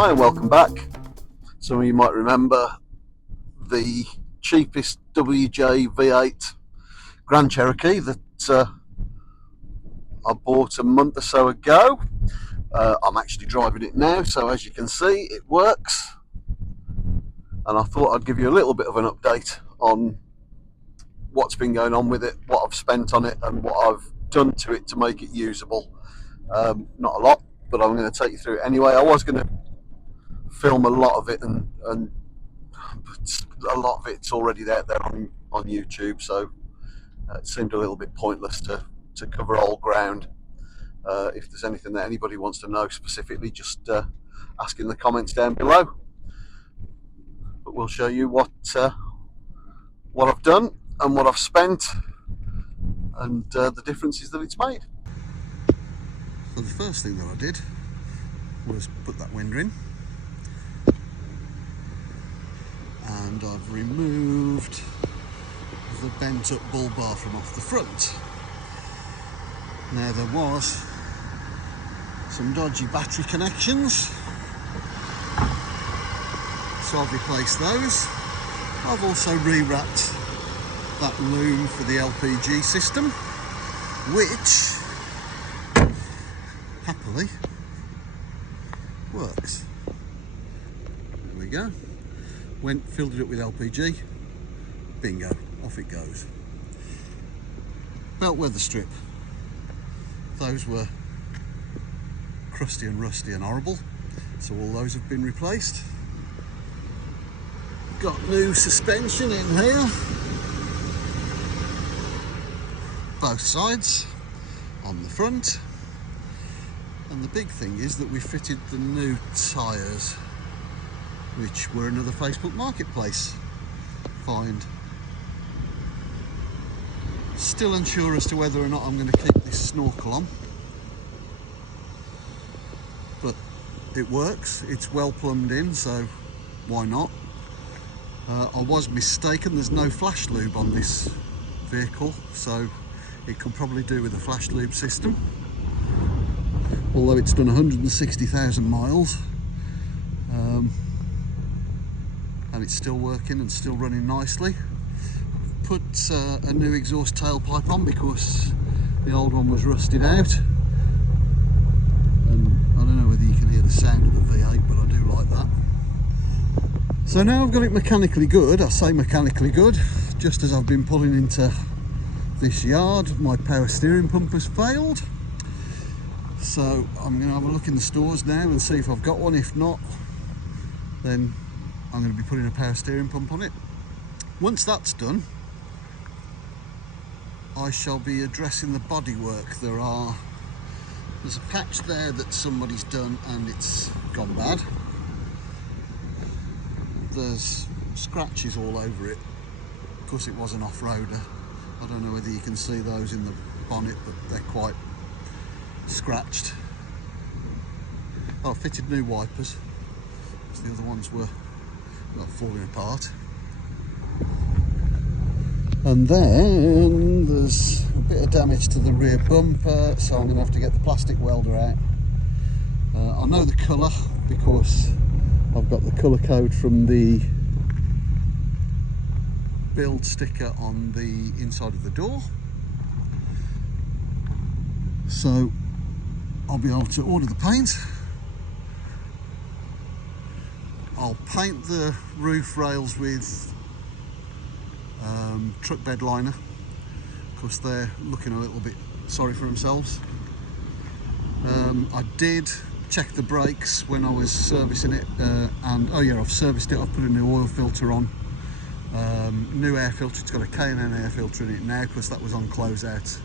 Hi and welcome back. Some of you might remember the cheapest WJ V8 Grand Cherokee that I bought a month or so ago. I'm actually driving it now, so as you can see it works, and I thought I'd give you a little bit of an update on what's been going on with it, what I've spent on it and what I've done to it to make it usable. Not a lot, but I'm going to take you through it anyway. I was going to film a lot of it, and a lot of it's already there on YouTube, so it seemed a little bit pointless to cover all ground. If there's anything that anybody wants to know specifically, just ask in the comments down below. But we'll show you what I've done and what I've spent, and the differences that it's made. So the first thing that I did was put that winder in, and I've removed the bent up bull bar from off the front. Now there was some dodgy battery connections, so I've replaced those. I've also rewrapped that loom for the LPG system, which happily works. There we go. Filled it up with LPG, bingo, off it goes. Belt weather strip, those were crusty and rusty and horrible, so all those have been replaced. Got new suspension in here, both sides, on the front, and the big thing is that we fitted the new tyres, which were another Facebook Marketplace find. Still unsure as to whether or not I'm going to keep this snorkel on, but it works, it's well plumbed in, so why not. I was mistaken, there's no flash lube on this vehicle, so it could probably do with a flash lube system, although it's done 160,000 miles, and it's still working and still running nicely. Put a new exhaust tailpipe on because the old one was rusted out, and I don't know whether you can hear the sound of the V8, but I do like that. So now I've got it mechanically good. I say mechanically good, just as I've been pulling into this yard, my power steering pump has failed, so I'm going to have a look in the stores now and see if I've got one. If not, then I'm going to be putting a power steering pump on it. Once that's done, I shall be addressing the bodywork. There's a patch there that somebody's done and it's gone bad. There's scratches all over it because it was an off-roader. I don't know whether you can see those in the bonnet, but they're quite scratched. I fitted new wipers because the other ones were falling apart. And then there's a bit of damage to the rear bumper, so I'm going to have to get the plastic welder out. I know the colour because I've got the colour code from the build sticker on the inside of the door, so I'll be able to order the paint. I'll paint the roof rails with truck bed liner because they're looking a little bit sorry for themselves. I did check the brakes when I was servicing it, and oh yeah, I've serviced it. I've put a new oil filter on, new air filter. It's got a K&N air filter in it now because that was on closeout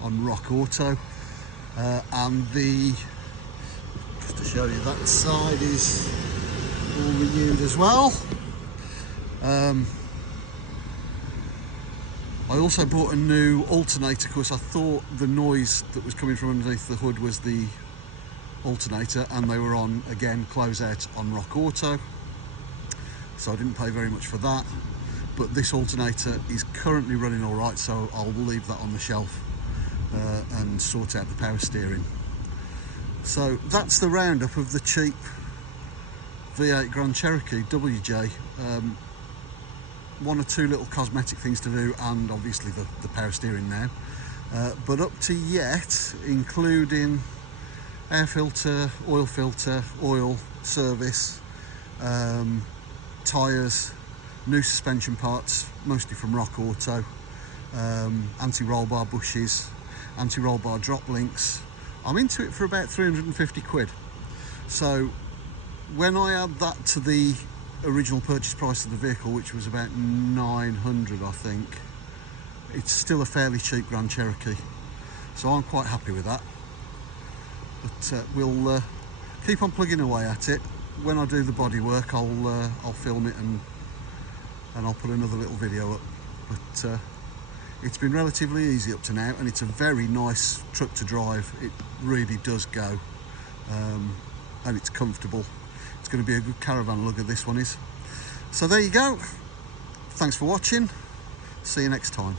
on Rock Auto, and just to show you, that side is all renewed as well. I also bought a new alternator because I thought the noise that was coming from underneath the hood was the alternator, and they were on, again, closeout on Rock Auto, so I didn't pay very much for that. But this alternator is currently running all right, so I'll leave that on the shelf and sort out the power steering. So that's the roundup of the cheap V8 Grand Cherokee WJ. One or two little cosmetic things to do, and obviously the power steering now. But up to yet, including air filter, oil service, tyres, new suspension parts, mostly from Rock Auto, anti-roll bar bushes, anti-roll bar drop links. I'm into it for about 350 quid. So when I add that to the original purchase price of the vehicle, which was about 900, I think, it's still a fairly cheap Grand Cherokee, so I'm quite happy with that. But we'll keep on plugging away at it. When I do the bodywork, I'll film it and I'll put another little video up. But it's been relatively easy up to now, and it's a very nice truck to drive. It really does go, and it's comfortable. It's going to be a good caravan lugger, this one is. So there you go. Thanks for watching. See you next time.